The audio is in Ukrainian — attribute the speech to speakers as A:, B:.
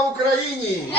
A: Слава Україні!